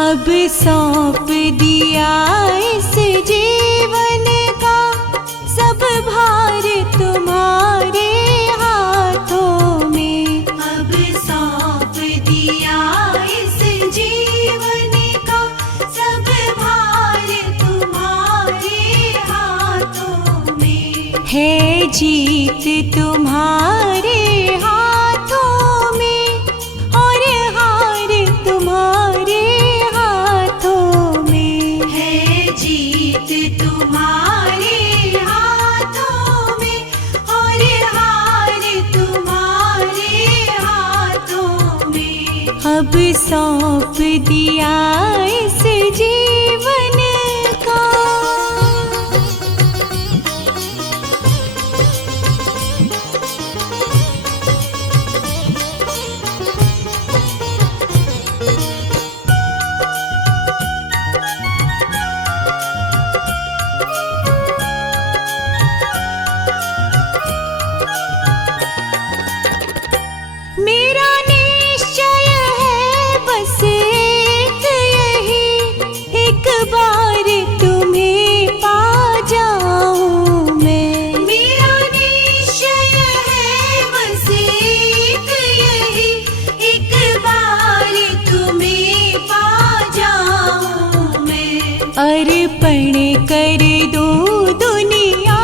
अब सौंप दिया इस जीवन का सब भार तुम्हारे हाथों में। अब सौंप दिया इस जीवन का सब भार तुम्हारे हाथों में। है जीत तुम्हारे हाथों में और हार तुम्हारे तुम्हारे हाथों में और हार तुम्हारे हाथों में। अब सौंप दिया इस जीवन का। मेरा निश्चय है बस एक यही, एक बार तुम्हें पा जाऊं मैं। मेरा निश्चय है बस एक यही, एक बार तुम्हें पा जाऊं मैं। अर्पण कर दूं दुनिया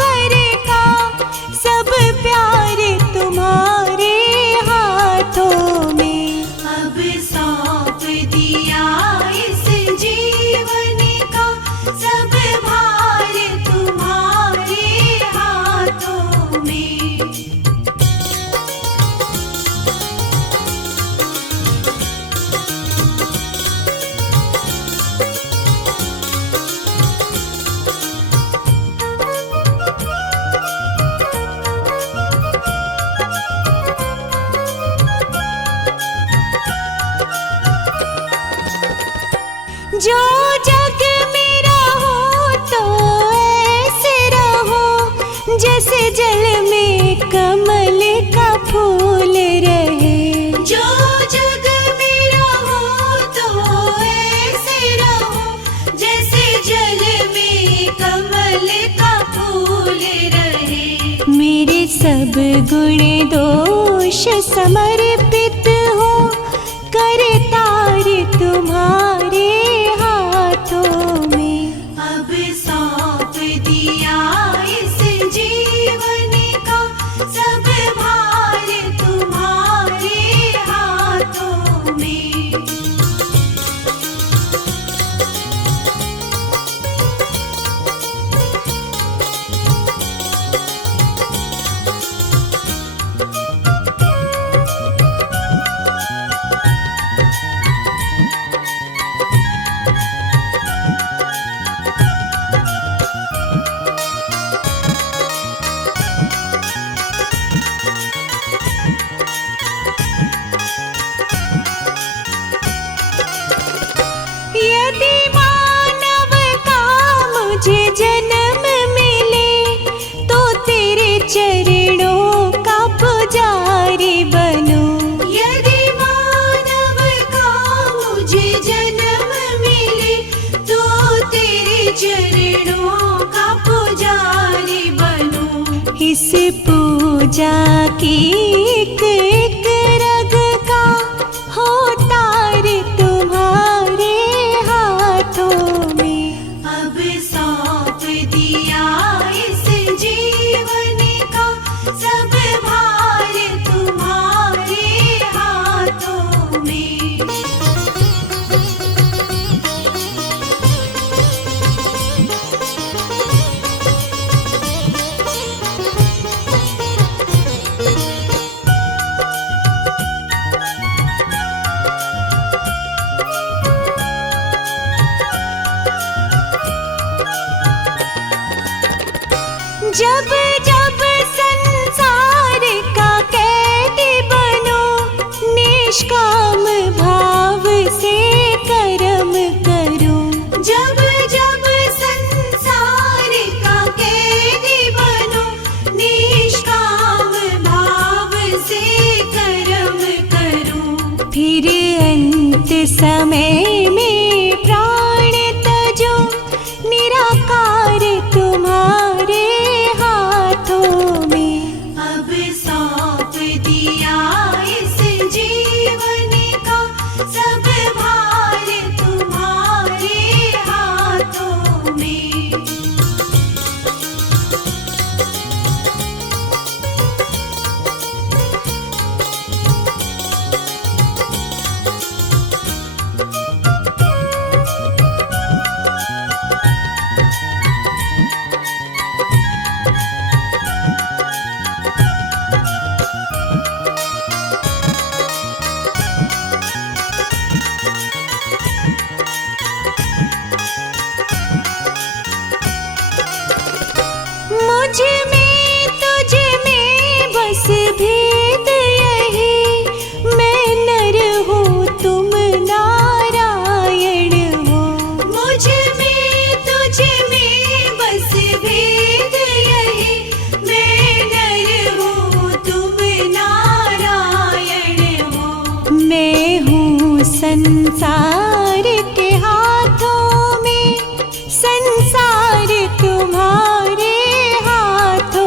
भर का सब प्यार तुम्हारे हाथों में। अब सौंप दिया इस जीवन का सब भार तुम्हारे हाथों में। जो जग मेरा हो तो ऐसे रहो जैसे जल में कमल का फूल रहे। जो जग मेरा हो तो ऐसे रहो जैसे जल में कमल का फूल रहे। मेरे सब गुण दोष समर्पित हो करतार तुम्हारे हाथों में। अब सौंप दिया इस जीवन का सब भार तुम्हारे हाथों में। यदि मानव का मुझे जन्म मिले तो तेरे चरणों का पुजारी बनूं। यदि मानव का मुझे जन्म मिले तो तेरे चरणों का पुजारी बनूं। इस पूजा की एक एक रग का हो तार तुम्हारे हाथों में। अब सौंप दिया इस जीवन का सब भार तुम्हारे हाथों में। मुझ में बस भेद यही, मैं नर हूँ तुम नारायण हो। मुझ में बस भेद यही, मैं नर हूँ तुम नारायण हो। मैं हूँ संसार के हाथों में, संसार तुम्हारे हाथों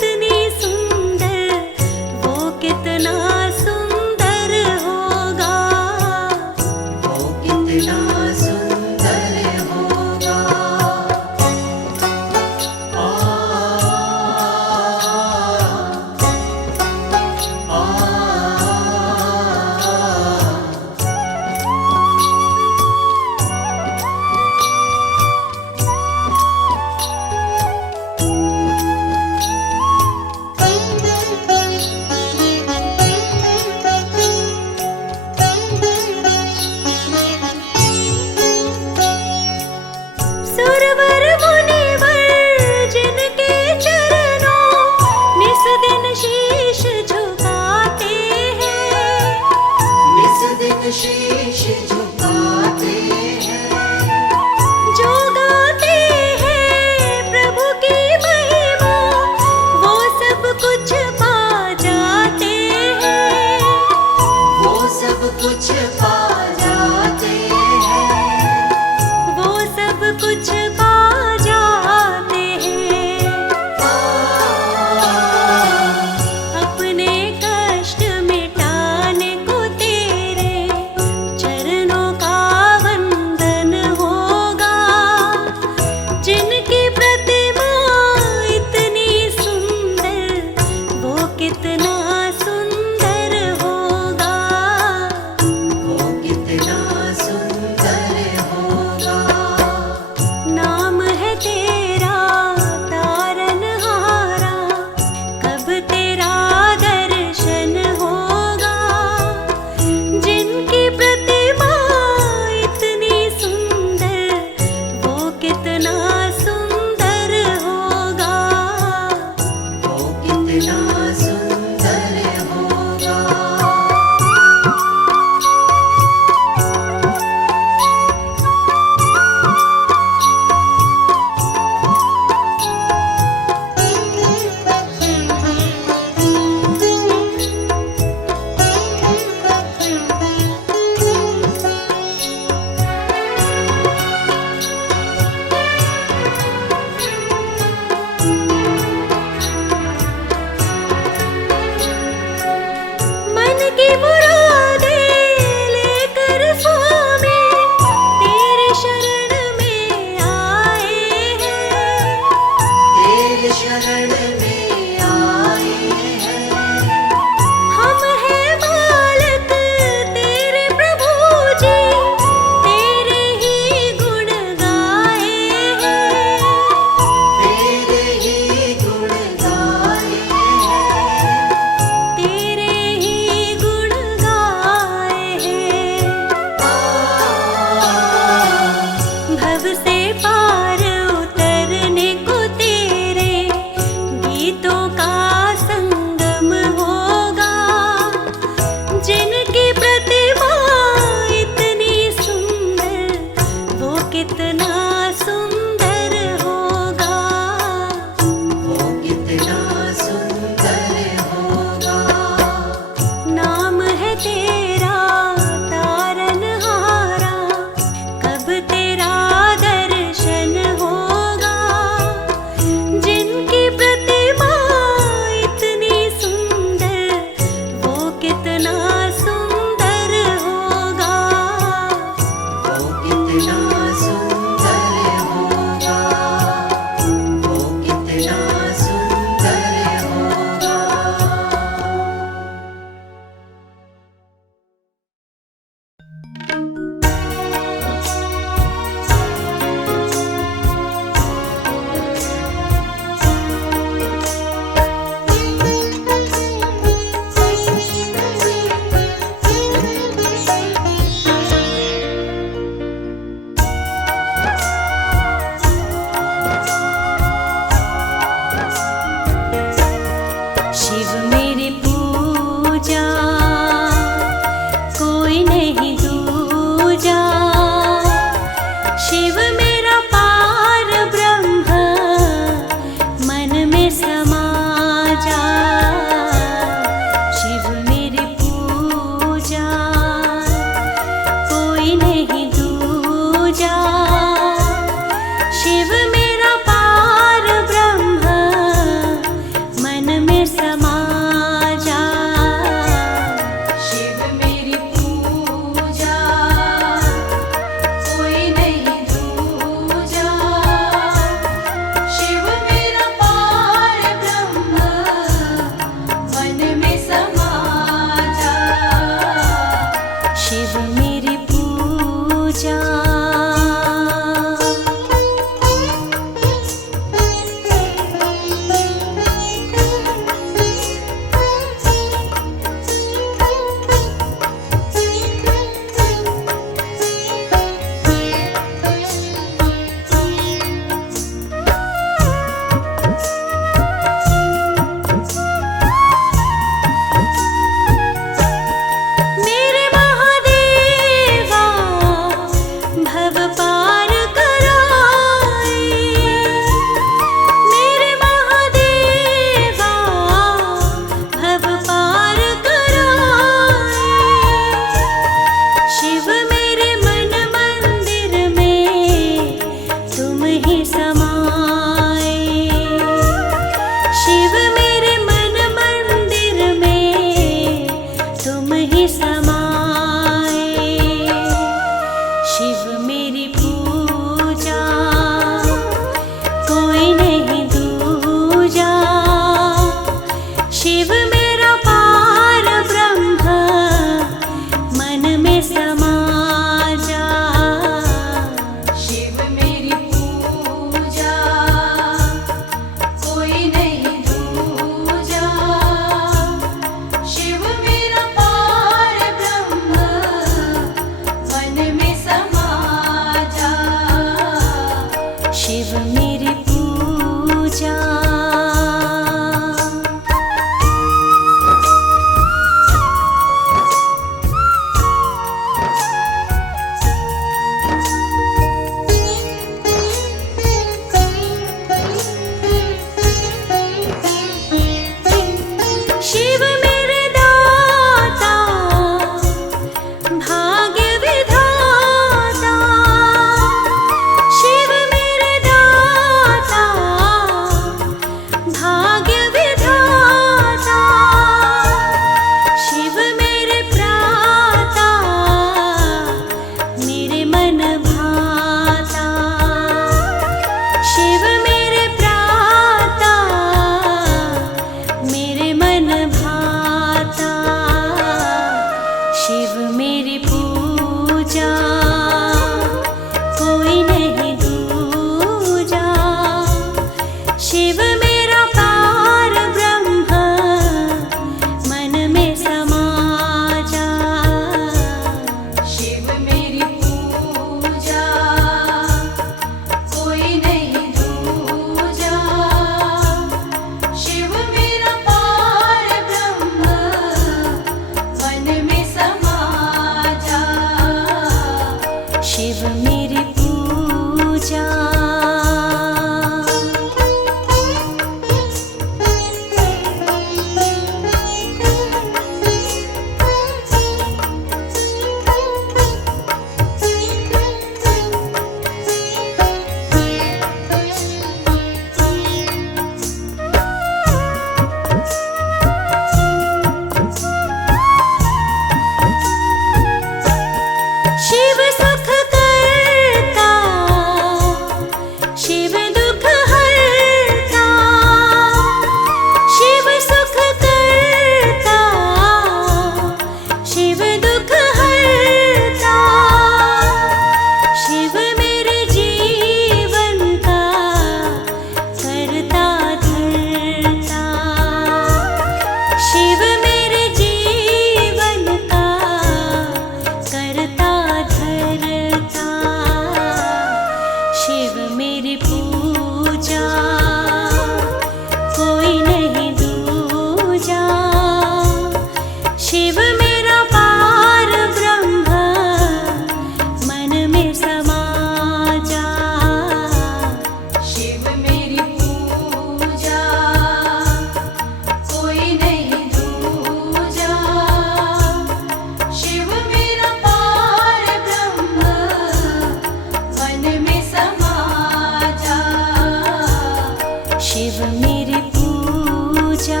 शिव मेरी पूजा।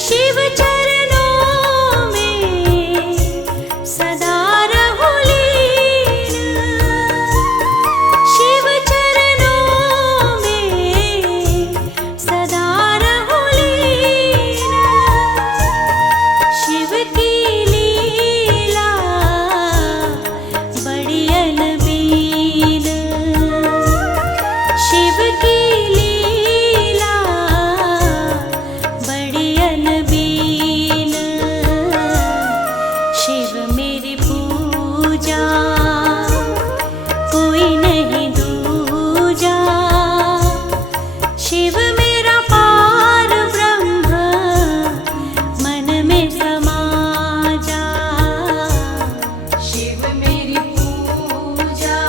शिव चरणों में सदा रहो लीन, शिव चरणों में सदा रहो लीन। शिव की लीला बड़ी अनबीन, शिव की लीला बड़ी अनबीन। शिव मेरी पूजा कोई नहीं दूजा, शिव मेरा पार ब्रह्म मन में समा जा। शिव मेरी पूजा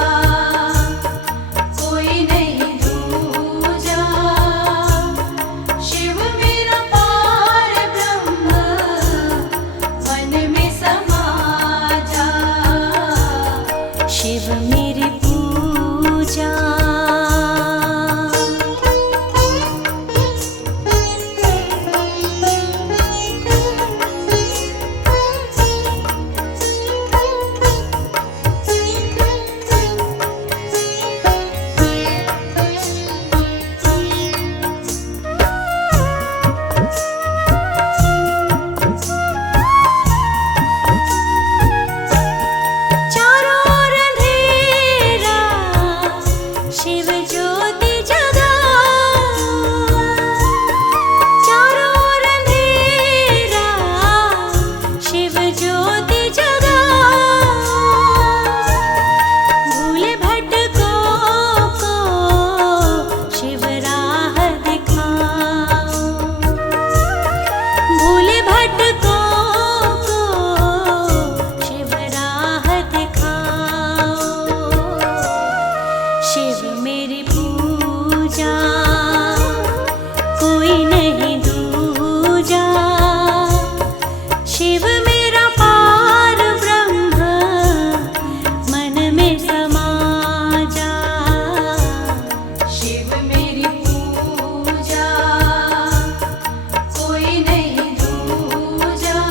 कोई नहीं दूजा, शिव मेरा पार ब्रह्म मन में समा जा। शिव मेरी पूजा। चारों ओर अंधेरा, शिव ज्योति जगाओ। चारों ओर अंधेरा, शिव ज्योति जगाओ। भूले भटकों को शिव राह दिखाओ, भूले भटकों को शिव राह दिखाओ। शिव मेरी पूजा कोई नहीं दूजा, शिव मेरा पार ब्रह्म मन में समा जा। शिव मेरी पूजा कोई नहीं दूजा,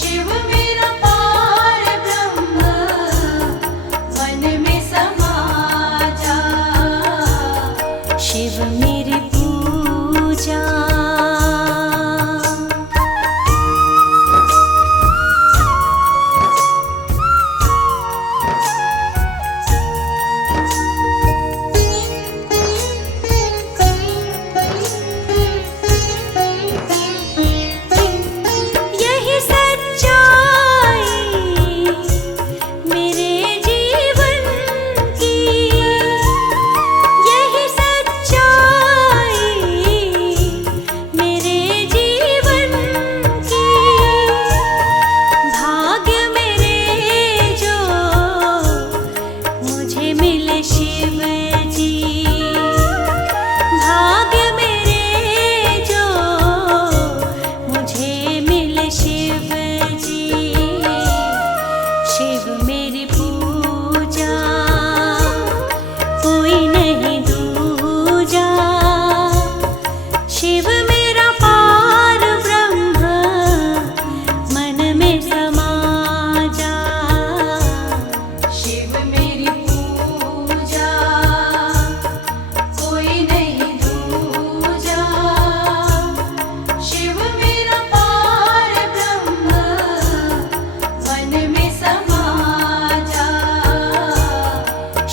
शिव मेरा पार ब्रह्म मन में समा जा। शिव मेरी पूजा। यही सच्चाई मेरे जीवन की, यही सच्चाई मेरे जीवन की। भाग्य मेरे जो मुझे मिले शिव जी, भाग्य मेरे जो मुझे मिले शिव जी। शिव मेरी पूजा कोई नहीं दूजा, शिव मेरा पार ब्रह्म मन में समा जा। शिव मेरी पूजा कोई नहीं दूजा, शिव मेरा पार ब्रह्म मन में समा जा।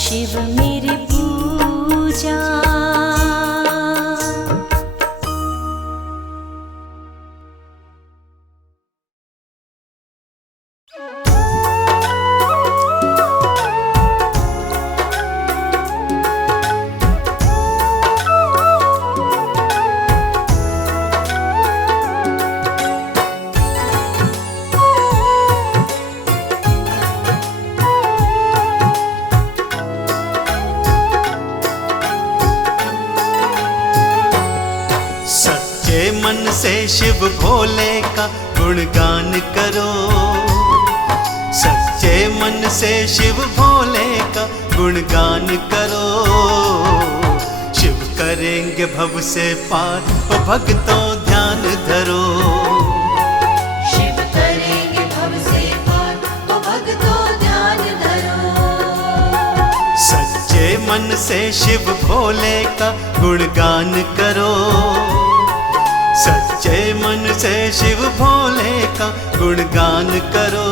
शिव मेरी पूजा। से शिव भोले का गुणगान करो। सच्चे मन से शिव भोले का गुणगान करो। शिव करेंगे भव से पार, ओ भक्तों ध्यान धरो। शिव करेंगे भव से पार, ओ भक्तों ध्यान धरो। सच्चे मन से शिव भोले का गुणगान करो। सच्चे मन से शिव भोले का गुणगान करो।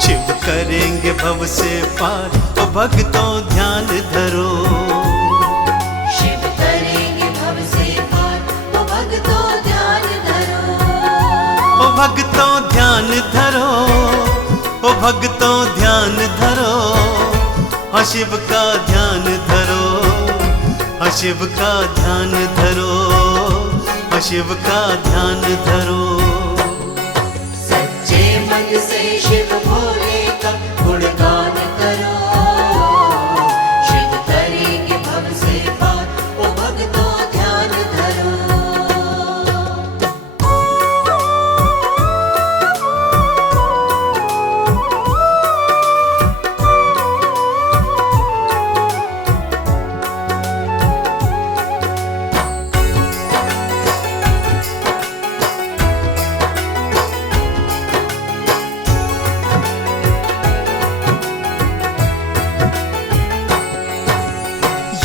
शिव करेंगे भव से पार, ओ भक्तों ध्यान धरो। शिव करेंगे भव से पार, ओ भक्तों ध्यान धरो। ओ भक्तों ध्यान धरो, ओ भक्तों ध्यान धरो। हाँ शिव का ध्यान धरो, हाँ शिव का ध्यान धरो, हाँ शिव का ध्यान धरो। सच्चे मन से शिव भोले का गुणगान करो। शिव करेंगे भव से पार, ओ भक्तों ध्यान धरो।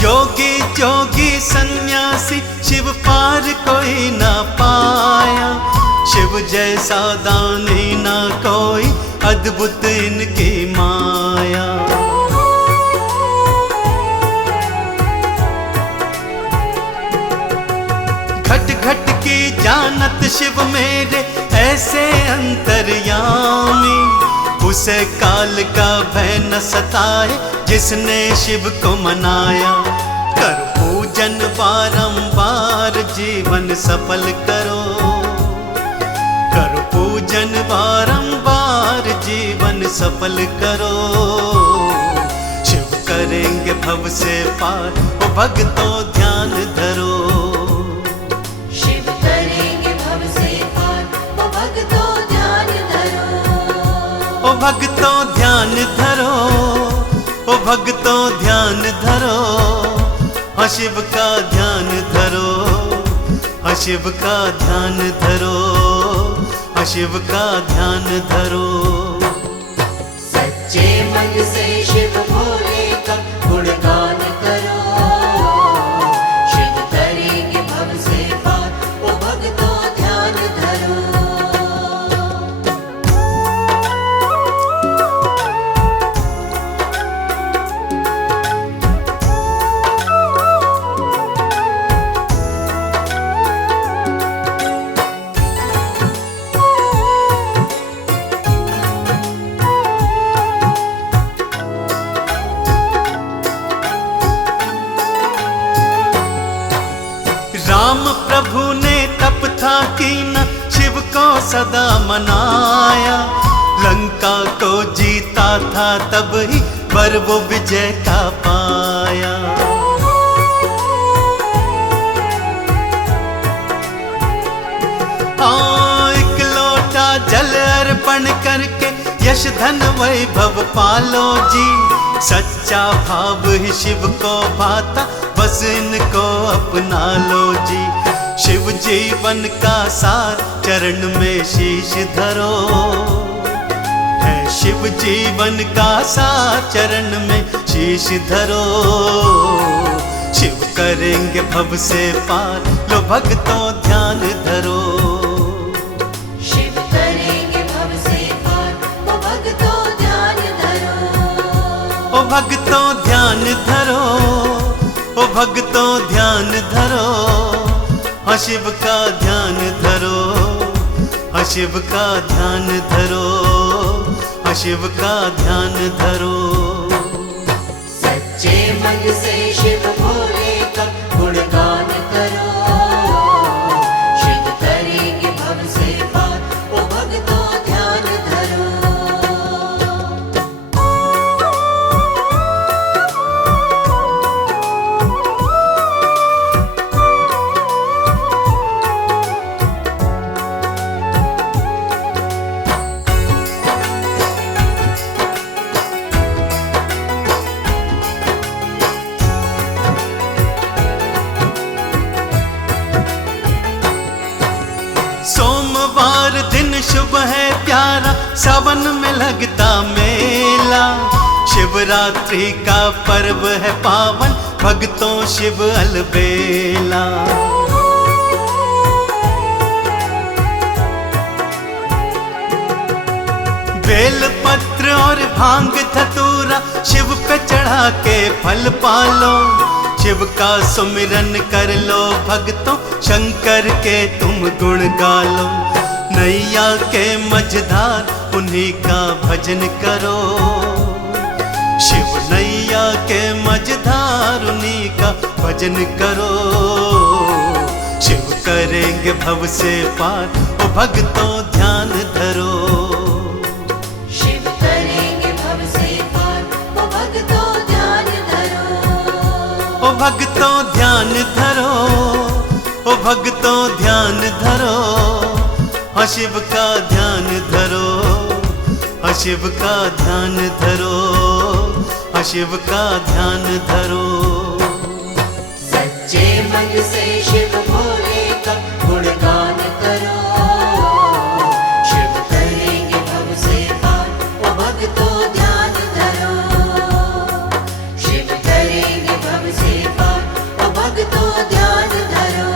योगी जोगी सन्यासी शिव पार कोई ना पाया। शिव जैसा दानी ना कोई, अद्भुत इनकी माया। घट घट की जानत शिव मेरे ऐसे अंतर्यामी। उसे काल का भय न सताए, जिसने शिव को मनाया। कर पूजन बारंबार जीवन सफल करो। कर पूजन बारंबार जीवन सफल करो। शिव करेंगे भव से पार, ओ भक्तों ध्यान धरो। शिव करेंगे भव से पार, ओ भक्तों ध्यान धरो। ओ भक्तों ध्यान धरो, ओ भक्तों ध्यान धरो। हाँ शिव का ध्यान धरो, हाँ शिव का ध्यान धरो, हाँ शिव का ध्यान धरो। सच्चे मन से शिव भोले का गुणगान करो। शिव करेंगे भव से पार, ओ भक्तों ध्यान धरो। राम प्रभु ने तप था कीना, शिव को सदा मनाया। लंका को जीता था तब ही, पर वो विजय का पाया। एक लोटा जल अर्पण करके यश धन वैभव पालो जी। सच्चा भाव ही शिव को भाता, बस इनको अपना लो जी। शिव जीवन का सार चरण में शीश धरो। है शिव जीवन का सार चरण में शीश धरो। शिव करेंगे भव से पार, लो भक्तों ध्यान धरो। शिव करेंगे भव से पार, ओ भक्तों ध्यान धरो। ओ भक्तों ध्यान धरो, ओ भक्तों ध्यान धरो। हाँ शिव का ध्यान धरो, हाँ शिव का ध्यान धरो, हाँ शिव का ध्यान धरो। सच्चे मन से शिव भोले का गुणगान करो। शिव करेंगे भव से पार, ओ भक्तों ध्यान धरो। शुभ है प्यारा, सावन में लगता मेला। शिवरात्रि का पर्व है पावन, भक्तों शिव अलबेला। बेल पत्र और भांग धतूरा शिव पे चढ़ा के फल पालो। शिव का सुमिरन कर लो भक्तों, शंकर के तुम गुण गालो। नैया के मझधार उन्हीं का भजन करो। शिव नैया के मझधार उन्हीं का भजन करो। शिव करेंगे भव से पार, ओ भक्तों ध्यान धरो। शिव करेंगे भव से पार, ओ भक्तों ध्यान धरो। ओ भक्तों ध्यान धरो, ओ भक्तों ध्यान धरो। हाँ शिव का ध्यान धरो, हाँ शिव का ध्यान धरो, हाँ शिव का ध्यान धरो। सच्चे मन से शिव भोले का गुणगान करो। शिव करेंगे भव से पार, ओ भक्तों ध्यान धरो। शिव करेंगे भव से पार, ओ भक्तों ध्यान धरो।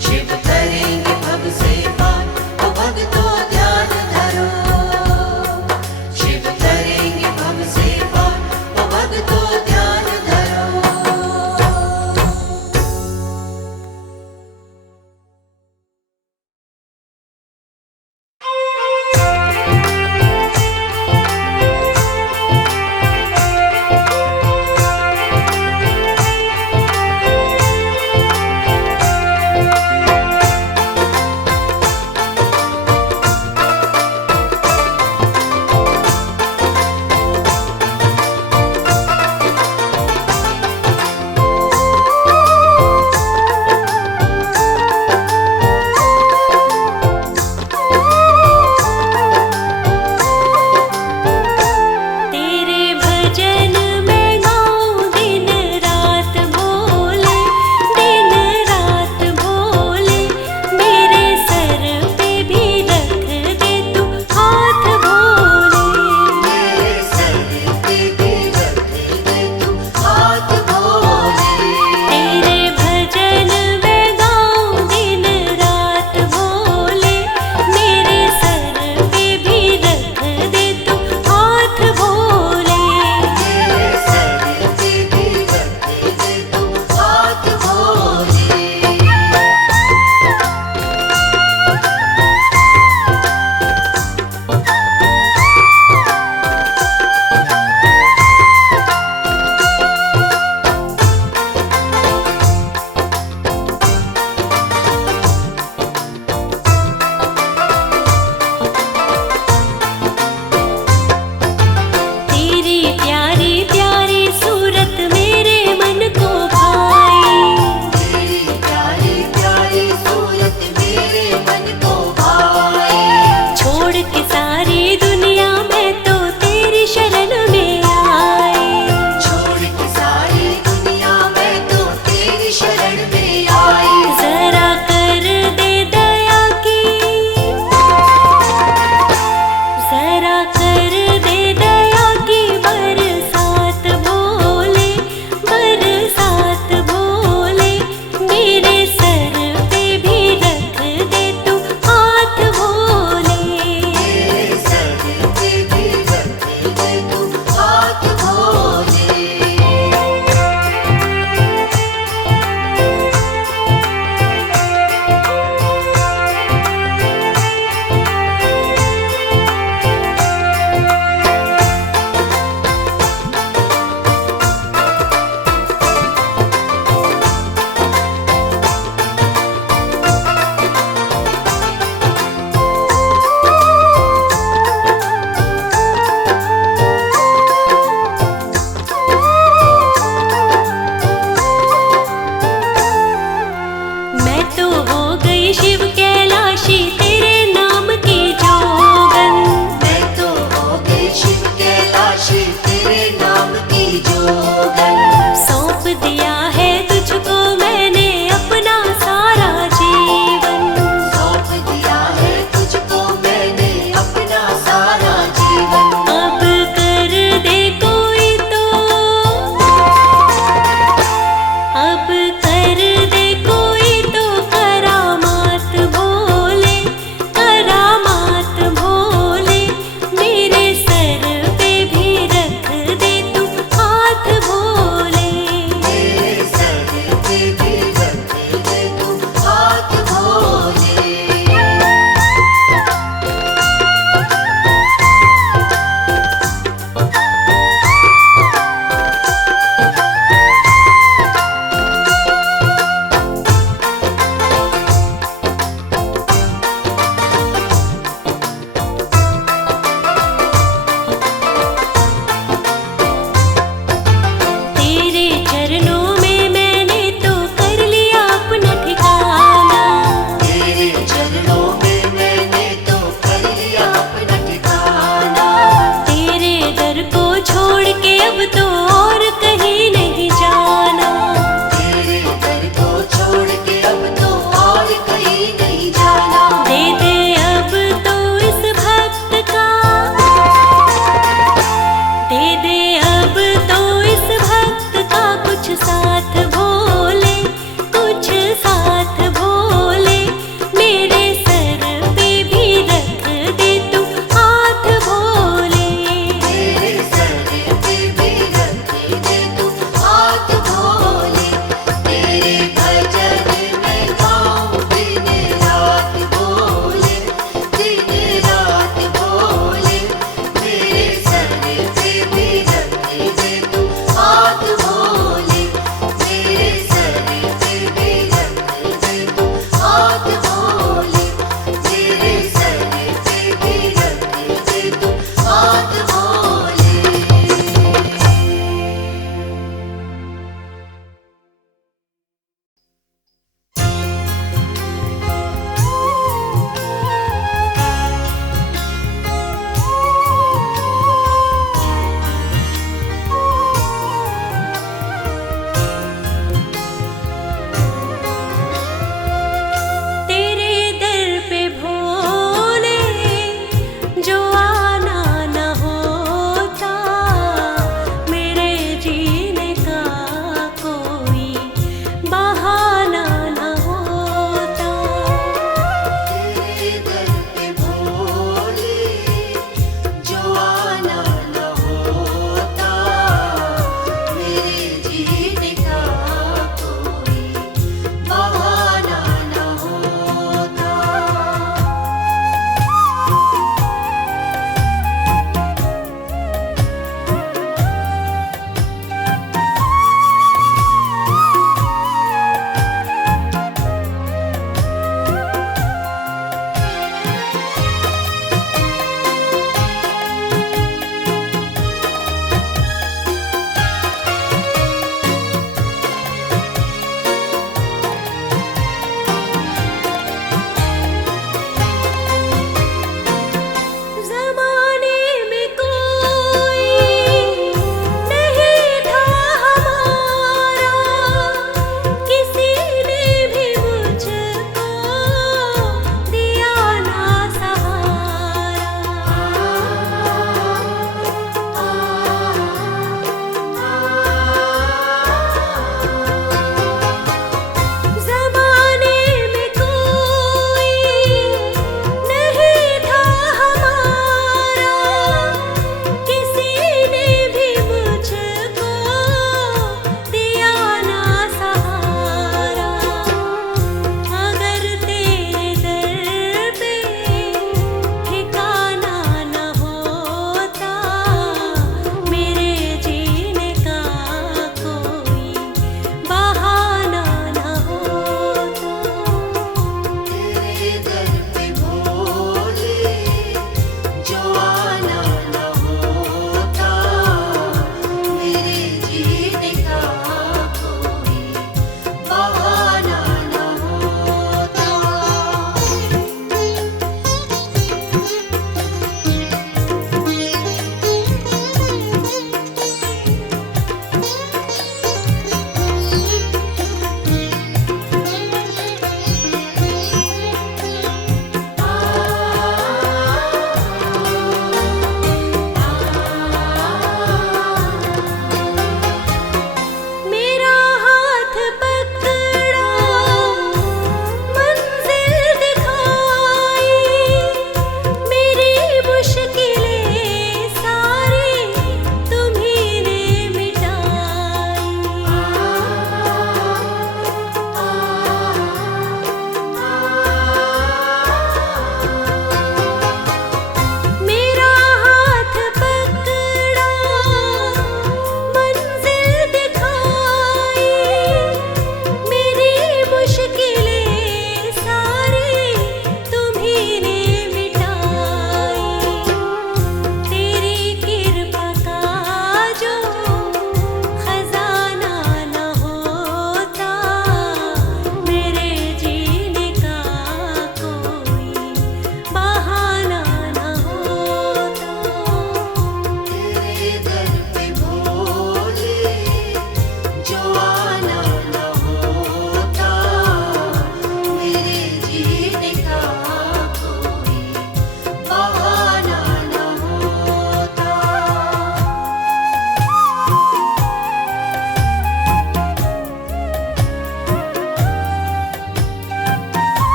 शिव करेंगे भव से पार, ओ भक्तों ध्यान धरो। शिव करेंगे भव से पार, ओ भक्तों ध्यान धरो।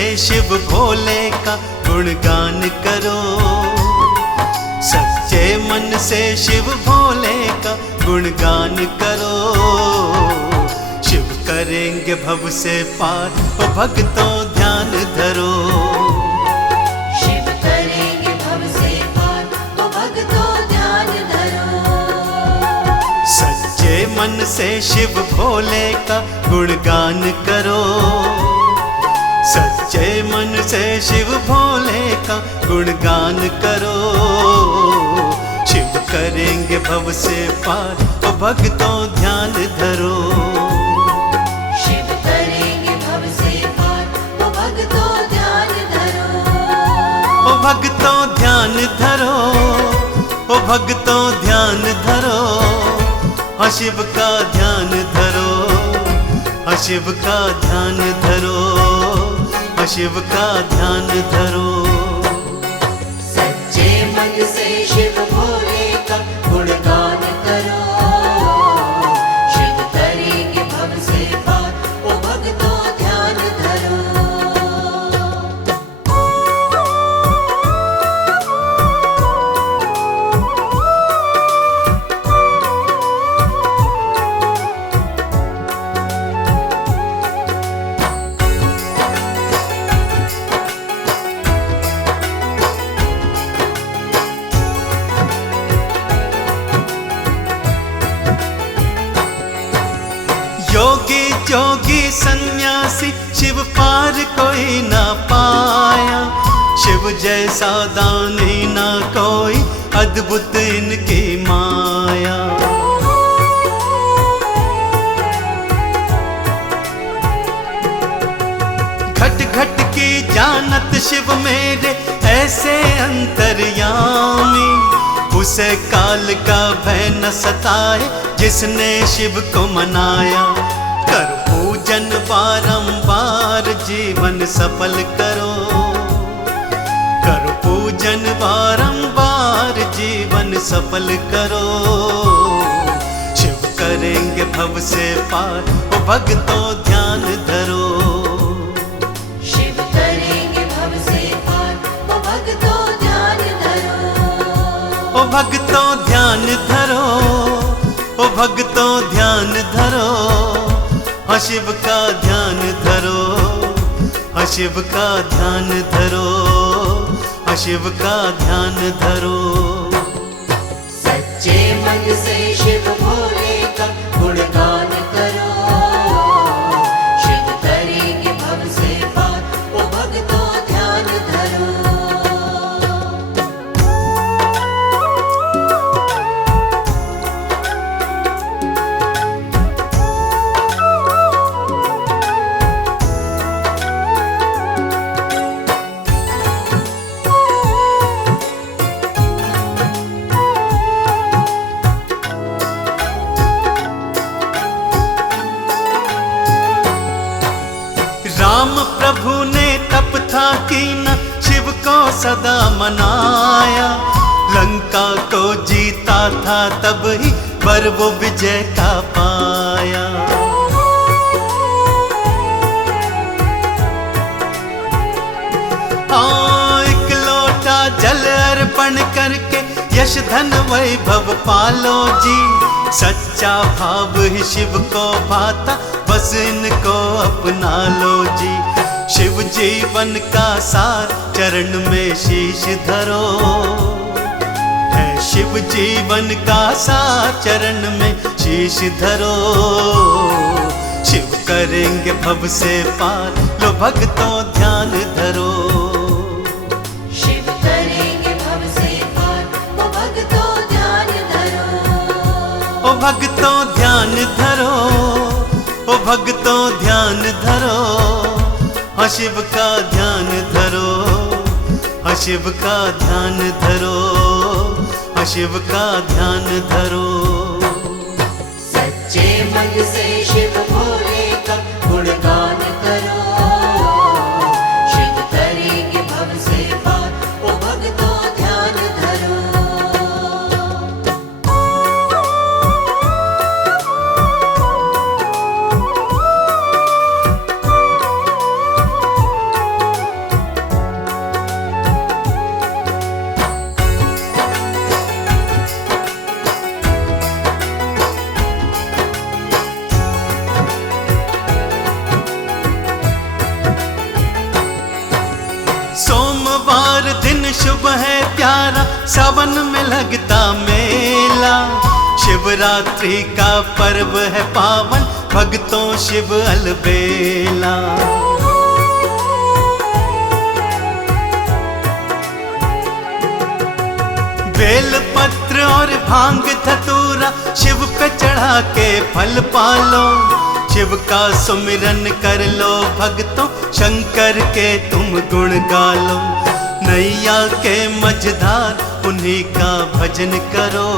से शिव भोले का गुणगान करो। सच्चे मन से शिव भोले का गुणगान करो। शिव करेंगे भव से पार, ओ भक्तों ध्यान धरो। शिव करेंगे भव से पार, ओ भक्तों ध्यान धरो। सच्चे मन से शिव भोले का गुणगान करो। सच्चे मन से शिव भोले का गुणगान करो। शिव करेंगे भव से पार, ओ भक्तों ध्यान धरो। शिव करेंगे भव से पार, ओ भक्तों ध्यान धरो। ओ भक्तों ध्यान धरो, ओ भक्तों ध्यान धरो। हाँ शिव का ध्यान धरो, हाँ शिव का ध्यान धरो, हाँ शिव का ध्यान धरो। सच्चे मन से शिव भोले का गुणगान करो। शिव करेंगे भव से पार, ओ भक्तों ध्यान धरो। योगी जोगी सन्यासी शिव पार कोई ना पाया। शिव जैसा दानी ना कोई, अद्भुत इनकी माया। घट घट की जानत शिव मेरे ऐसे अंतर्यामी। उसे काल का भय न सताए, जिसने शिव को मनाया। कर पूजन बारंबार, जीवन सफल करो। कर पूजन बारंबार, जीवन सफल करो। शिव करेंगे भव से पार, ओ भक्तों ध्यान धरो। शिव करेंगे भव से पार, ओ भक्तों ध्यान धरो। ओ भक्तों ध्यान धरो, ओ भक्तों ध्यान धरो। हाँ शिव का ध्यान धरो, हाँ शिव का ध्यान धरो, हाँ शिव का ध्यान धरो। सच्चे मन से शिव भोले का गुणगान करो। शिव करेंगे भव से पार, ओ भक्तों ध्यान धरो। राम प्रभु ने तप था कीना, शिव को सदा मनाया। लंका को जीता था तब ही, पर वो विजय का पाया। एक लोटा जल अर्पण करके यश धन वैभव पालो जी। सच्चा भाव ही शिव को भाता, बस इनको अपना लो जी। शिव जीवन का सार, चरण में शीश धरो। है शिव जीवन का सार, चरण में शीश धरो। शिव करेंगे भव से पार, लो भक्तों ध्यान धरो। शिव करेंगे भव से पार, ओ भक्तों ध्यान धरो। ओ भक्तों ध्यान धरो, ओ भक्तों ध्यान धरो। हाँ शिव का ध्यान धरो, हाँ शिव का ध्यान धरो, हाँ शिव का ध्यान धरो। सच्चे मन से शिव भोले का गुणगान करो। शिव करेंगे भव से पार, ओ भक्तों ध्यान धरो। शुभ है प्यारा, सावन में लगता मेला। शिवरात्रि का पर्व है पावन, भक्तों शिव अलबेला। बेल पत्र और भांग धतूरा शिव पे चढ़ा के फल पालो। शिव का सुमिरन कर लो भक्तों, शंकर के तुम गुण गालो। नैया के मझधार उन्हीं का भजन करो।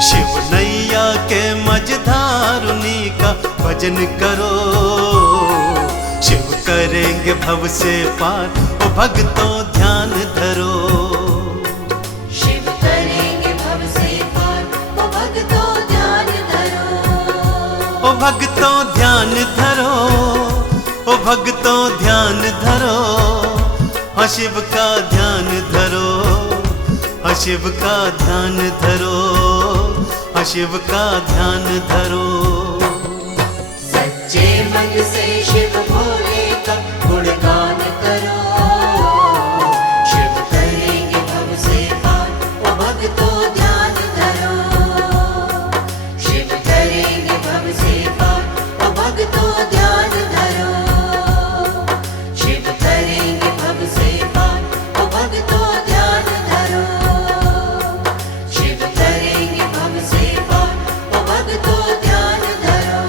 शिव नैया के मझधार उन्हीं का भजन करो। शिव करेंगे भव से पार, ओ भक्तों ध्यान धरो। शिव करेंगे भव से पार, ओ भक्तों ध्यान धरो। ओ भक्तों ध्यान धरो, ओ भक्तों ध्यान धरो। हाँ शिव का ध्यान धरो, हाँ शिव का ध्यान धरो, हाँ शिव का ध्यान धरो। सच्चे मन से शिव भोले का गुणगान करो। शिव करेंगे भव से पार, ओ भक्तों ध्यान धरो। शिव करेंगे भव से पार, ओ भक्तों ध्यान धरो। शिव करेंगे भव से पार, ओ भक्तों ध्यान धरो। शिव करेंगे भव से पार, ओ भक्तों ध्यान धरो।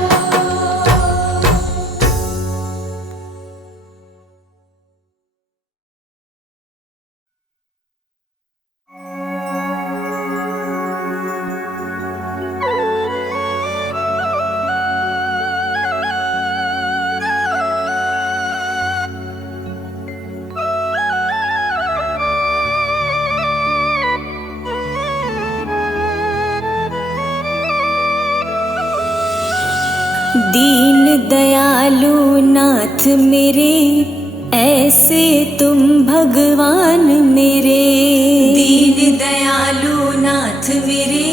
दीन दयालु नाथ मेरे, ऐसे तुम भगवान मेरे। दीन दयालु नाथ मेरे,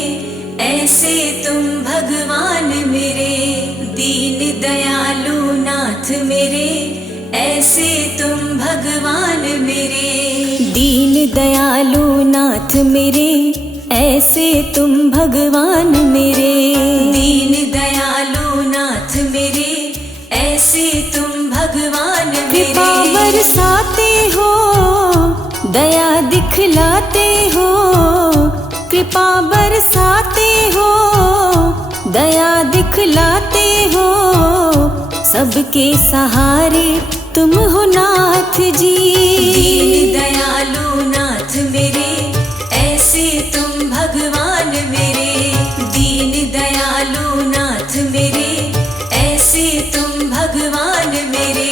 ऐसे तुम भगवान मेरे। दीन दयालु नाथ मेरे, ऐसे तुम भगवान मेरे। दीन दयालु नाथ मेरे, ऐसे तुम भगवान मेरे। दीन दयालु नाथ मेरे, ऐसे तुम भगवान मेरे। कृपा बरसाते हो, दया दिखलाते हो। कृपा बरसाते हो, दया दिखलाते हो। सबके सहारे तुम हो नाथ जी। दीन दयालु नाथ मेरे, ऐसे तुम भगवान मेरे। दीन दयालु नाथ मेरे, ऐसे तुम भगवान मेरे।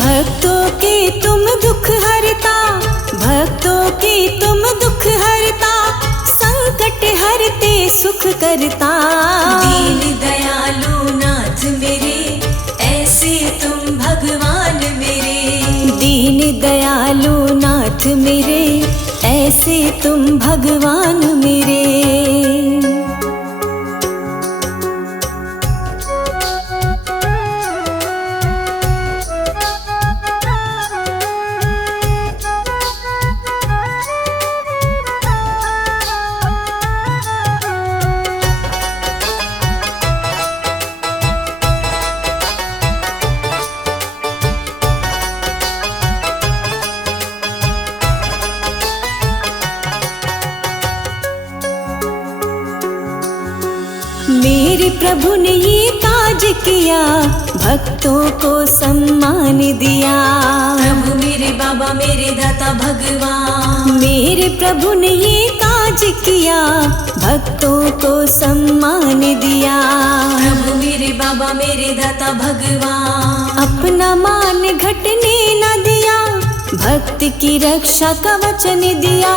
भक्तों के तुम दुख हरता, भक्तों के तुम दुख हरता। संकट हरते सुख करता। दीन दयालु नाथ मेरे, ऐसे तुम भगवान मेरे। दीन दयालु नाथ मेरे, ऐसे तुम भगवान मेरे। मेरे प्रभु ने ये ताज किया, भक्तों को सम्मान दिया। प्रभु मेरे बाबा मेरे दाता भगवान। मेरे प्रभु ने ये ताज किया, भक्तों को सम्मान दिया। प्रभु मेरे बाबा मेरे दाता भगवान। अपना मान घटने न दिया, भक्त की रक्षा का वचन दिया।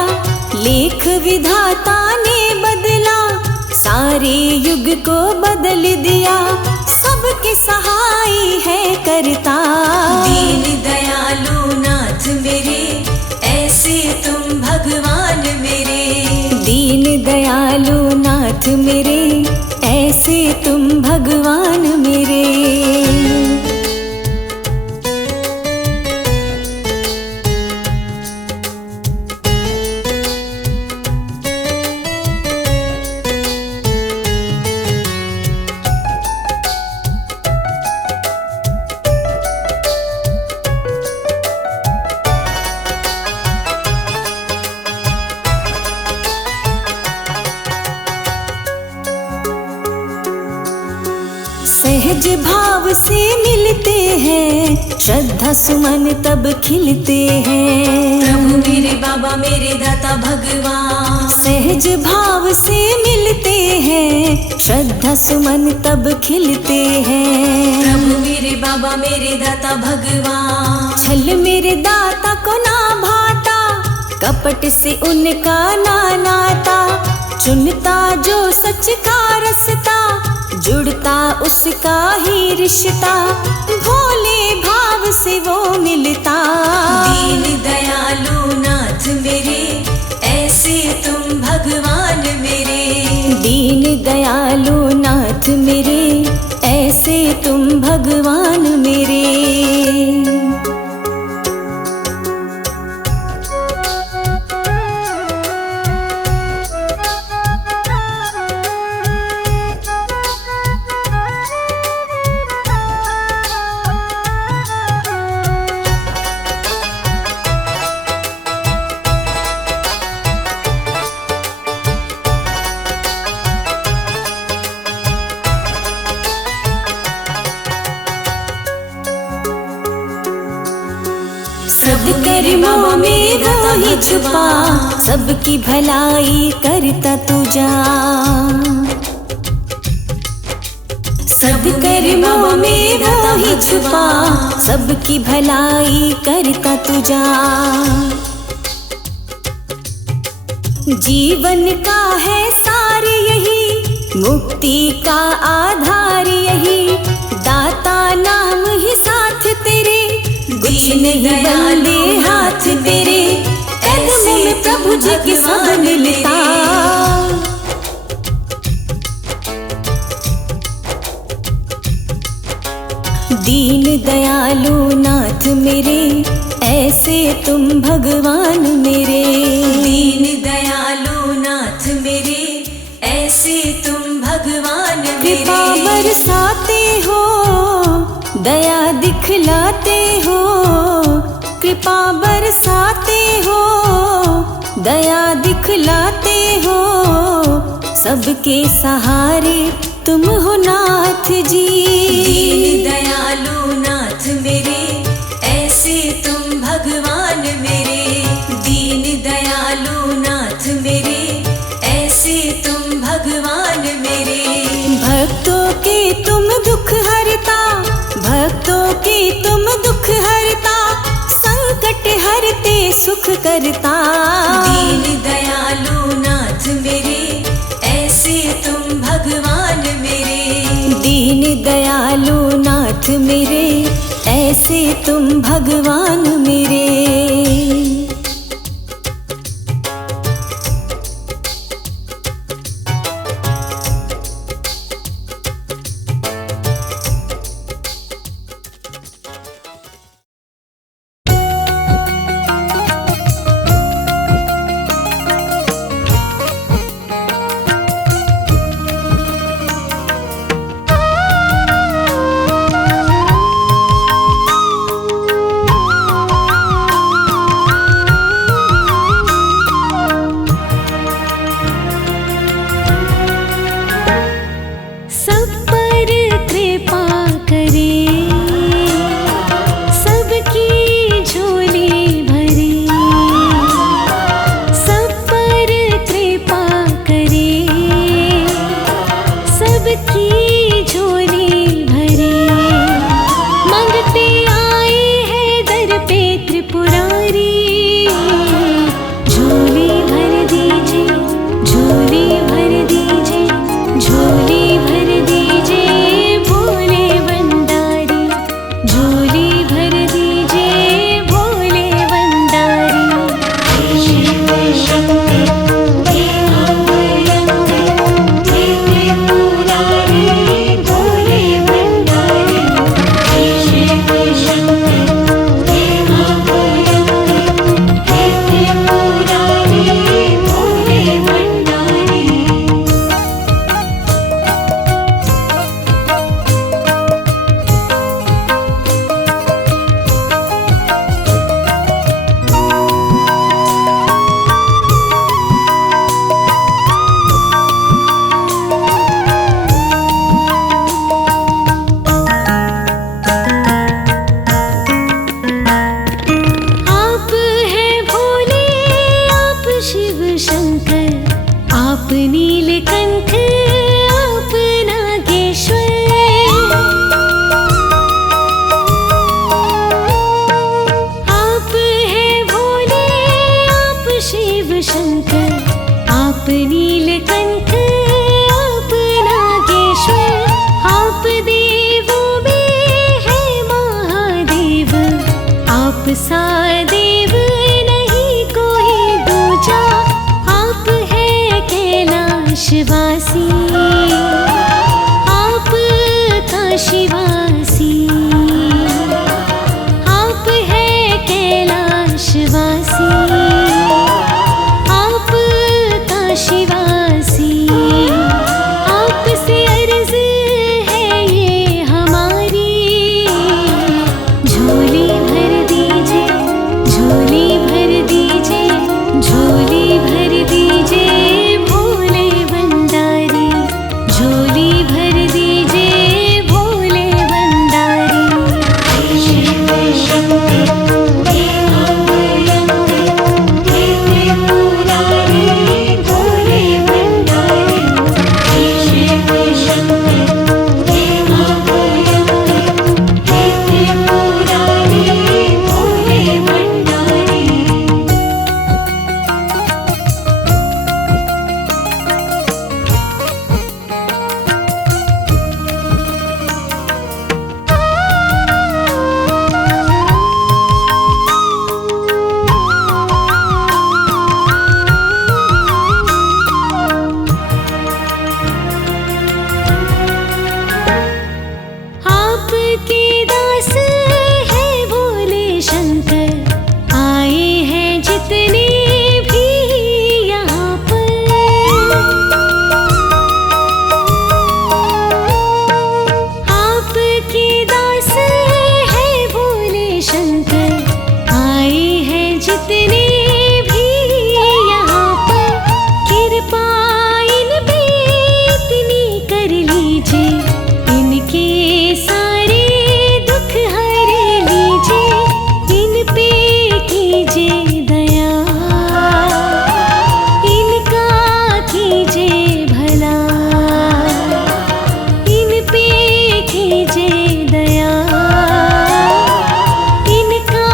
लेख विधाता ने बदला, सारे युग को बदल दिया। सबके सहाय है करता। दीन दयालु नाथ मेरे, ऐसे तुम भगवान मेरे। दीन दयालु नाथ मेरे, ऐसे तुम भगवान मेरे। सहज भाव से मिलते हैं, श्रद्धा सुमन तब खिलते हैं। प्रभु मेरे बाबा मेरे दाता भगवान, सहज भाव से मिलते हैं, श्रद्धा सुमन तब खिलते हैं। प्रभु मेरे बाबा मेरे दाता भगवान, छल मेरे दाता को ना भाता, कपट से उनका ना नाता, चुनता जो सच का रसता, जुड़ता उसका ही रिश्ता, भोले भाव से वो मिलता। दीन दयालु नाथ मेरे, ऐसे तुम भगवान मेरे। दीन दयालु नाथ मेरे, ऐसे तुम भगवान मेरे। सब कर्मों में वो ही छुपा, सबकी भलाई करता तू जान। सब कर्मों में वो ही छुपा, सबकी भलाई करता तू जान। जीवन का है सार यही, मुक्ति का आधार यही, दाता नाम ही साथ तेरे, कुछ नहीं बंदे हाथ तेरे, कदमों में प्रभु जी के सब मिलता। दीन दयालु नाथ मेरे, ऐसे तुम भगवान मेरे। दीन दयालु नाथ मेरे, ऐसे तुम भगवान मेरे। कृपा बरसाते हो, दया दिखलाते हो, कृपा बरसाते हो, दया दिखलाते हो, सबके सहारे तुम हो नाथ जी। दीन दयालु नाथ मेरे, ऐसे तुम भगवान मेरे। दीन दयालु नाथ मेरे, ऐसे तुम भगवान मेरे। भक्तों के तुम दुख हरता, भक्तों के तुम दुख हरता, संकट हरते सुख करता। दीन दयालु नाथ मेरे, ऐसे तुम भगवान मेरे। दीन दयालु नाथ मेरे, ऐसे तुम भगवान मेरे। सा देव नहीं कोई दूजा, आप है कैलाशवासी, आप काशीवासी, आप है कैलाशवासी, आप काशीवासी। आपसे अर्ज है ये हमारी, झोली भर दीजिए, झोली भर दीजिए, झोली भर दीजिए भोले भंडारी, झोली भर दीजिए भोले भंडारी। शिव शक्ति हे अभयंती, हे त्रिपुरारी भोले भंडारी। शिव शक्ति हे अभयंती, हे त्रिपुरारी भोले भंडारी। आपके दास है भोले शंकर, आए हैं जितने भी यहाँ पर। आपके दास है भोले शंकर, आए हैं जितने भी यहाँ पर। कृपा इन पे इतनी कर लीजिए, इनके सारे दुख हर लीजिए, इन पे कीजिए दया, इनका कीजिए भला, इन पे कीजिए दया, इनका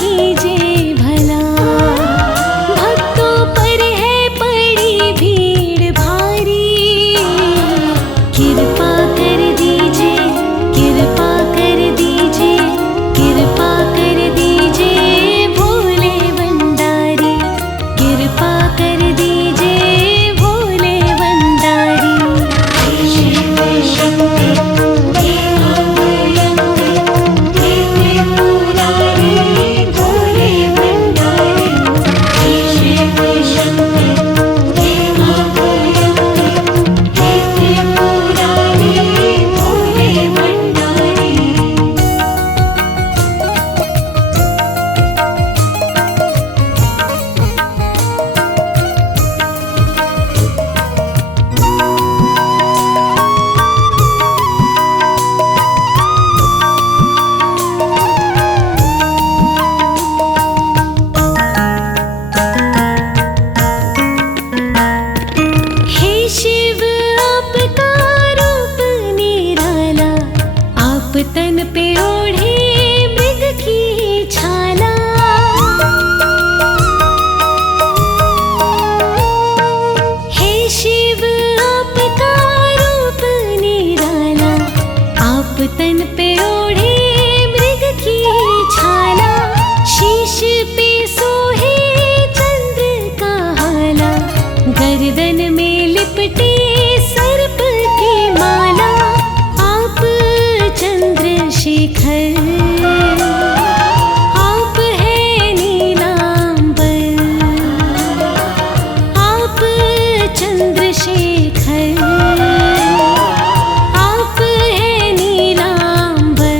कीजिए भला। भक्तों पर है पड़ी भीड़ भारी, कृपा कर दीजिए, कृपा कर दीजिए, कृपा कर दीजिए भोले भंडारी, कृपा कर दीजिए भोले भंडारी। शिव शक्ति हे अभयंती, हे त्रिपुरारी भोले भंडारी। शिव शक्ति हे अभयंती, हे त्रिपुरारी भोले भंडारी। हे शिव आपका रूप निराला, आप तन पे ओढ़े मृग की छाला। हे शिव आपका रूप निराला, आप तन पे ओढ़े मृग की छाला। शीश पे सोहे चंद्र का हाला, गर्दन में लिपटे सर्प की माला। आप चंद्रशेखर, आप है नीलांबर, आप चंद्रशेखर, आप है नीलांबर।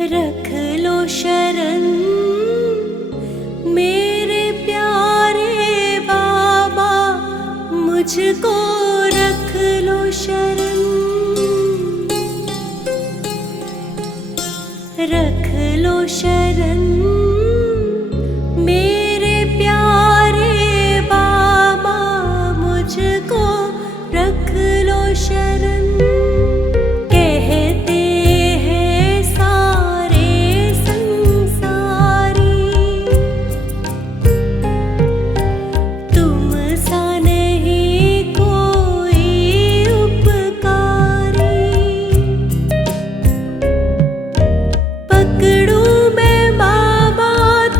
रख लो शरण मेरे प्यारे बाबा, मुझको रख लो शरण, रख लो शरण मेरे प्यारे बाबा, मुझको रख लो शरण। कहते हैं सारे संसारी तुम सा नहीं कोई उपकारी, पकड़ू मैं बाबा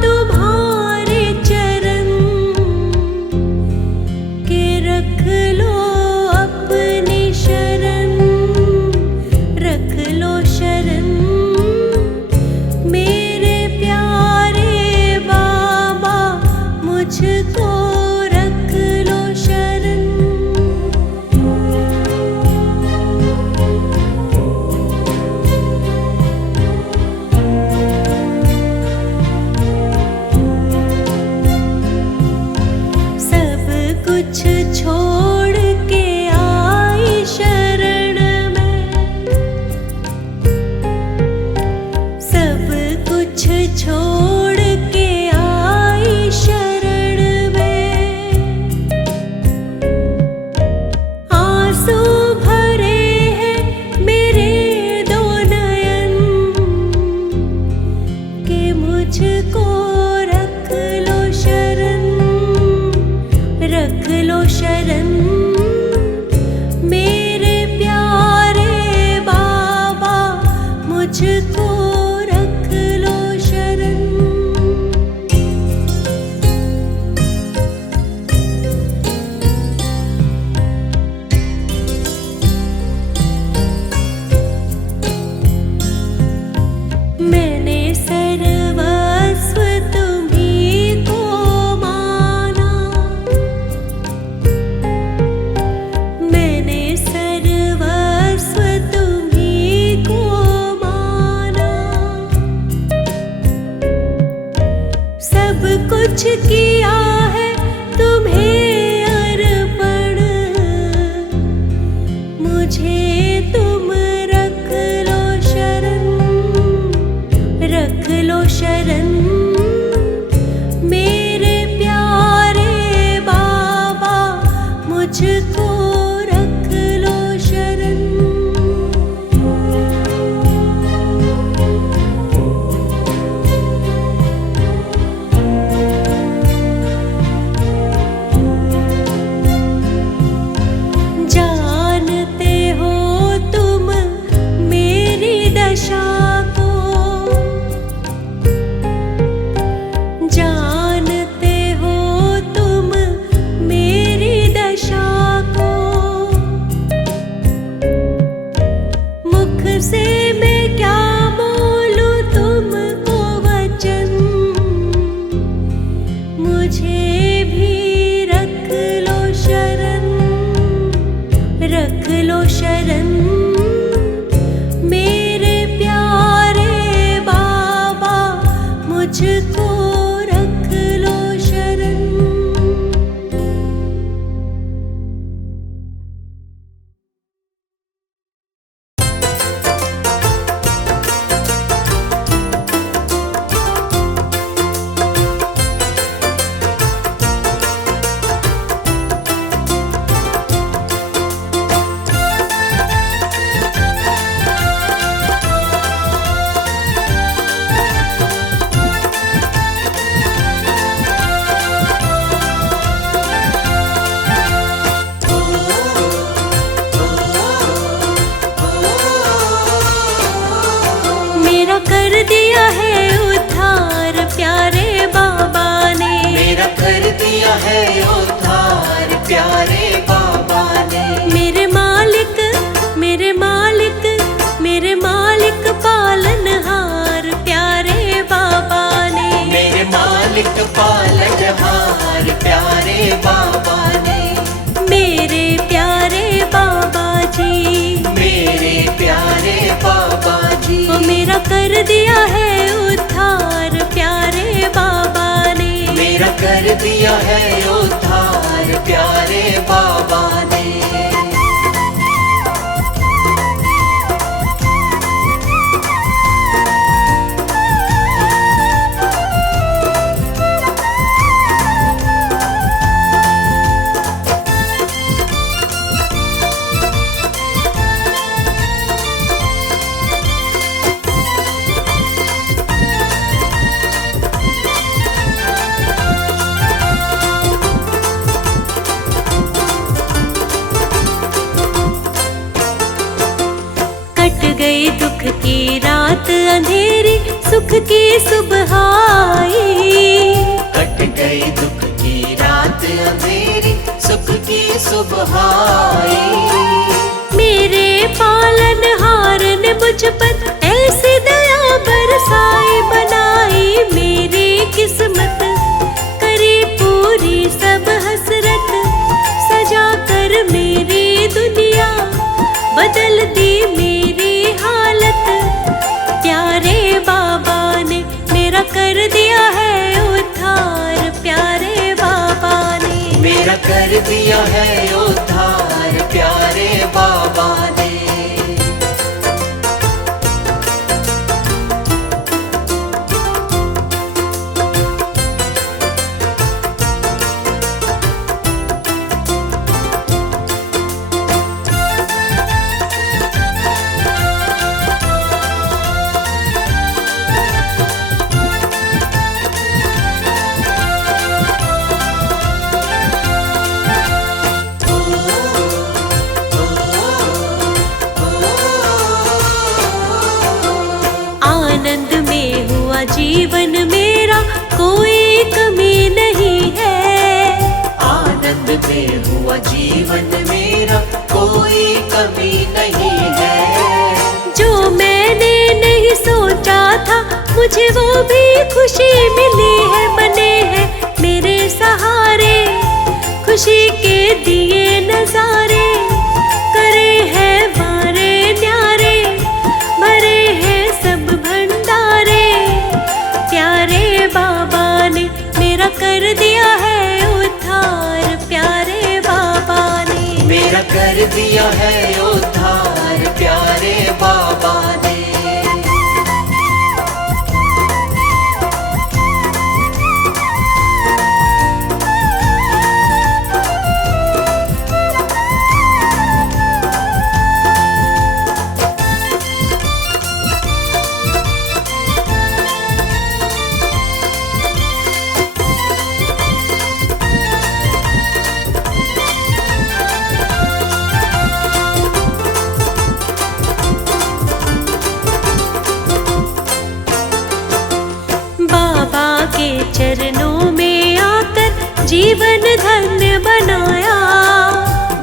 तुम्हारे चरण के, रख लो अपनी शरण, रख लो शरण मेरे प्यारे बाबा, मुझको रख लो शरण। सब कुछ छोड़ के आई शरण में, सब कुछ छोड़ के आई शरण में, आंसू भरे हैं मेरे दो नयन के, मुझको रख लो शरण, रख लो शरण मेरे प्यारे बाबा, मुझको रख लो शरण। मैंने सर्वस्व तुम्ही को माना, मैंने सर्वस्व तुम्ही को माना, सब कुछ किया है तुम्हें अर्पण, मुझे तुम रख लो शरण, रख लो शरण मेरे प्यारे बाबा, मुझको रख लो शरण। जानते हो तुम मेरी दशा को, जानते हो तुम मेरी दशा को, मुख से मैं क्या बोलूं तुमको वचन, मुझे भी रख लो शरण, रख लो शरण मेरे प्यारे बाबा, मुझको रख लो शरण। मेरा कर दिया है उद्धार प्यारे बाबा ने, मेरा कर दिया है उद्धार प्यारे बाबा ने, मेरे मालिक मेरे मालिक मेरे मालिक पालनहार प्यारे बाबा ने, मेरे मालिक पालनहार प्यारे बाबा ने, मेरे प्यारे बाबा जी, मेरे प्यारे बाबा जी, ओ मेरा मेरा कर दिया है उद्धार प्यारे बाबा ने। मेरा कर दिया है उद्धार प्यारे बाबा ने। कट गई दुख की रात अंधेरी, सुख की सुबह आई। कट गई दुख की रात अंधेरी, सुख की सुबह आई। मेरे पालनहार ने मुझ पर ऐसी दया बरसाई, बनाई मेरी किस्मत, करी पूरी सब हसरत, सजा कर मेरी दुनिया, बदल दी मेरी हालत। प्यारे बाबा ने मेरा कर दिया है उद्धार प्यारे बाबा ने। मेरा कर दिया है उद्धार प्यारे बाबा ने। आनंद में हुआ जीवन मेरा, कोई कमी नहीं है। आनंद में हुआ जीवन मेरा, कोई कमी नहीं है। जो मैंने नहीं सोचा था, मुझे वो भी खुशी मिली है। बने हैं मेरे सहारे, खुशी के दिए नजारे, करे हैं वारे न्यारे, भरे हैं सब भंडारे। प्यारे बाबा ने मेरा कर दिया है उद्धार प्यारे बाबा ने। मेरा कर दिया है उद्धार प्यारे बाबा ने। बाबा के चरणों में आकर जीवन धन्य बनाया।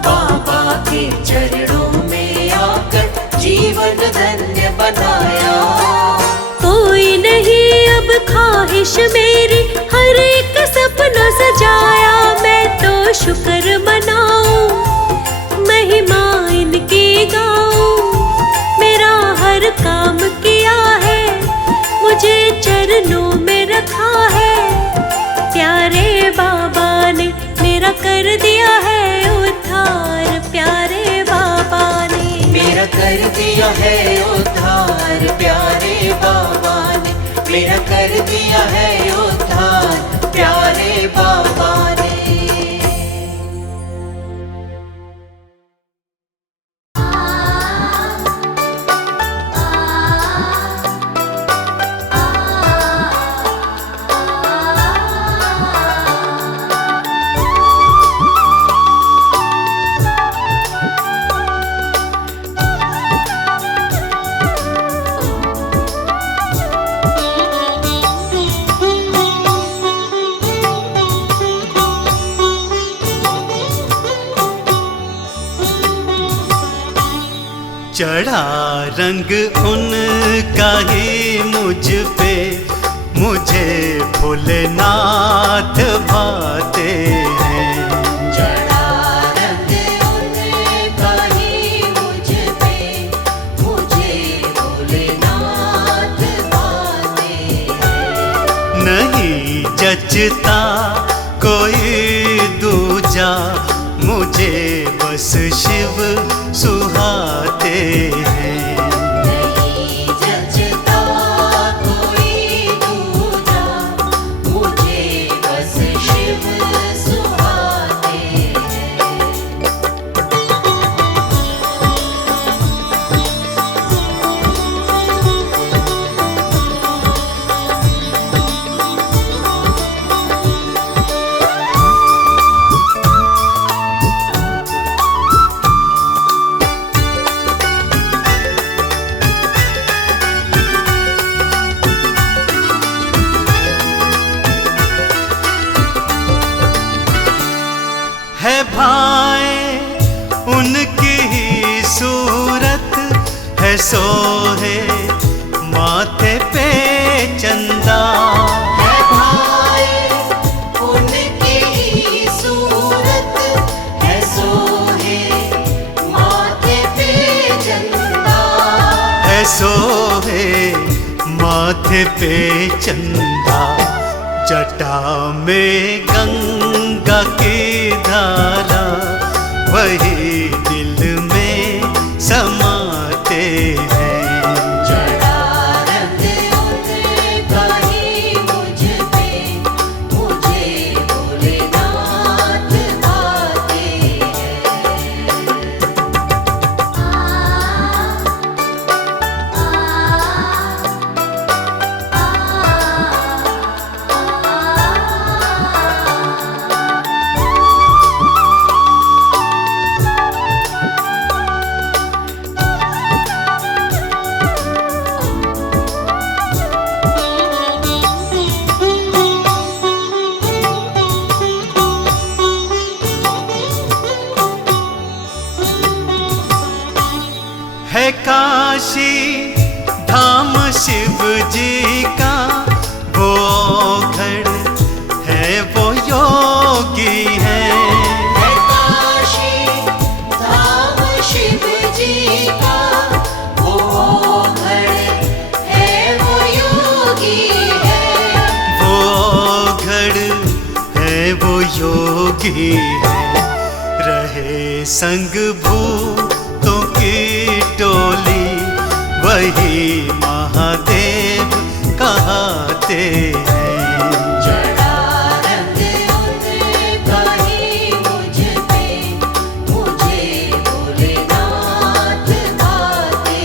बाबा के चरणों में आकर जीवन धन्य बनाया। कोई नहीं अब ख्वाहिश मेरी, हर एक सपना सजाया। मैं तो शुक्र मनाऊं, महिमा इनकी गाऊं, मेरा हर काम किया है, मुझे चरणों में रखा है। प्यारे बाबा ने मेरा कर दिया है उद्धार प्यारे बाबा ने। मेरा कर दिया है उद्धार प्यारे बाबा ने। मेरा कर दिया है उद्धार प्यारे बाबा ने। चढ़ा रंग उनका ही मुझ पे, मुझे भोलेनाथ भाते हैं। चढ़ा रंग उनका ही मुझ पे, मुझे भोलेनाथ जचता कोई दूजा, मुझे बस शिव सुहाते हैं। नहीं जचता कोई दूजा, मुझे बस शिव सुहाते हैं। है भाए उनकी ही सूरत, है सोहे माथे पे चंदा। है भाए उनकी ही सूरत, है सोहे माथे पे चंदा। है सोहे माथे पे चंदा, जटा में गंगा की धारा, वही दिल में समाते हैं। जड़ा रंग उनका ही मुझ पे, मुझे भोलेनाथ भाते है काशी धाम शिव जी का, वो घड़ है वो योगी है। है काशी धाम शिव जी का, वो घड़ है वो योगी है। वो घड़ है वो योगी है, रहे संग भूतों की टोली, वही महादेव कहते हैं। जड़ा रंग उनका ही मुझ पे, मुझे भोलेनाथ भाते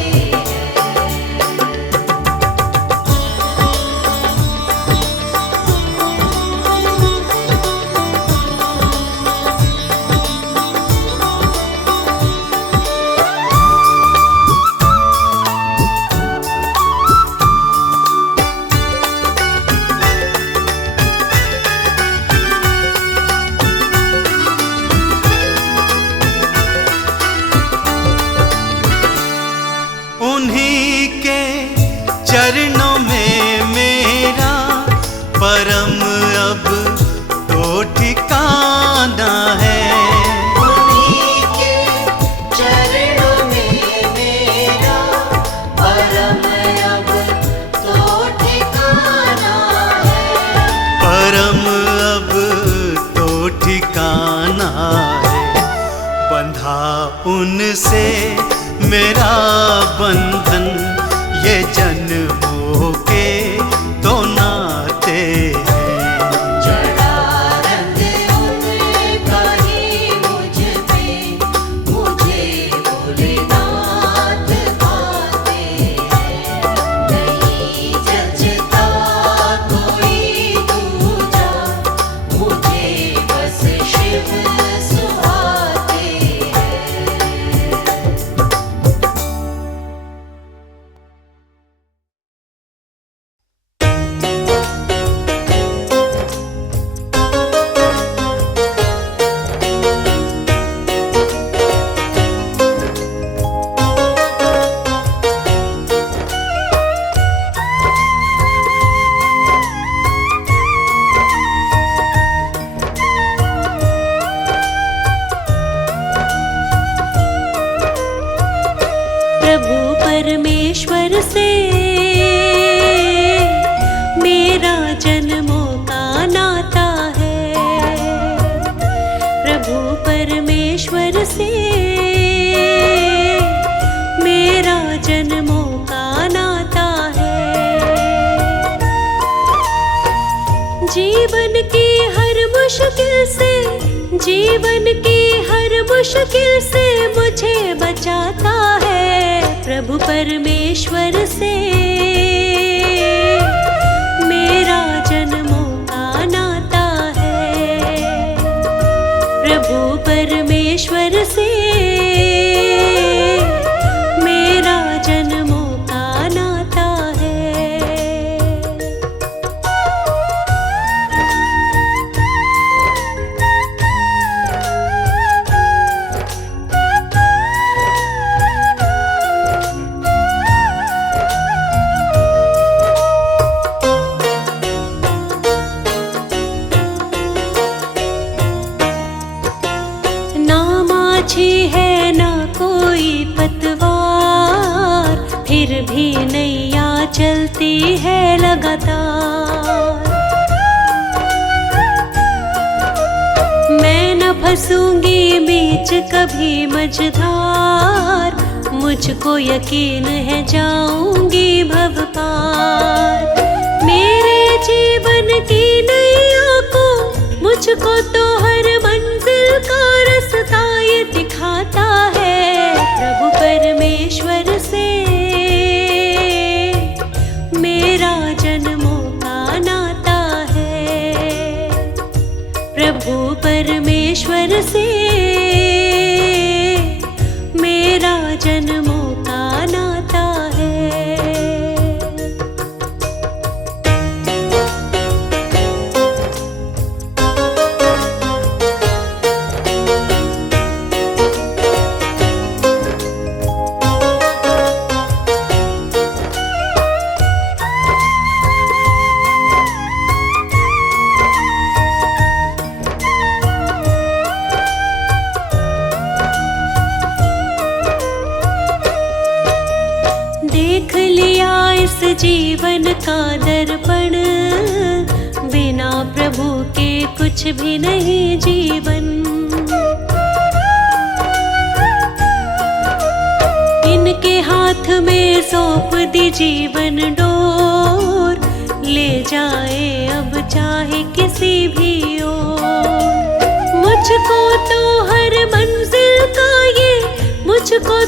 उन्हीं के चरणों में मेरा परम अब तो ठिकाना है। उन्हीं के चरणों में मेरा परम अब तो ठिकाना है। परम अब तो ठिकाना है, बंधा उनसे मेरा बंधन, ये जन्मों के तो नाते हैं। जड़ा रंग उनका ही मुझ पे, मुझे भोलेनाथ भाते नहीं जचता कोई दूजा, मुझे बस शिव सुहाते हैं। मुश्किल से, जीवन की हर मुश्किल से मुझे बचाता है प्रभु परमेश्वर से। मेरा जन्मों का नाता है प्रभु परमेश्वर से। मेरा जन्मों का नाता है। माछी है ना कोई पतवार, फिर भी नैया चलती है लगातार। मैं न फंसूंगी बीच कभी मझधार, मुझको यकीन है जाऊंगी भव पार। मेरे जीवन की नैया को मुझको तो हर मंजिल का रास्ता ये दिखाता है प्रभु परमेश्वर से। मेरा जन्मों का नाता है प्रभु परमेश्वर से। मेरा जन्मों का नाता है। देख लिया इस जीवन का दर्पण, बिना प्रभु के कुछ भी नहीं जीवन। इनके हाथ में सौंप दी जीवन डोर, ले जाए अब चाहे किसी भी ओर। मुझको तो हर मंजिल का ये, मुझको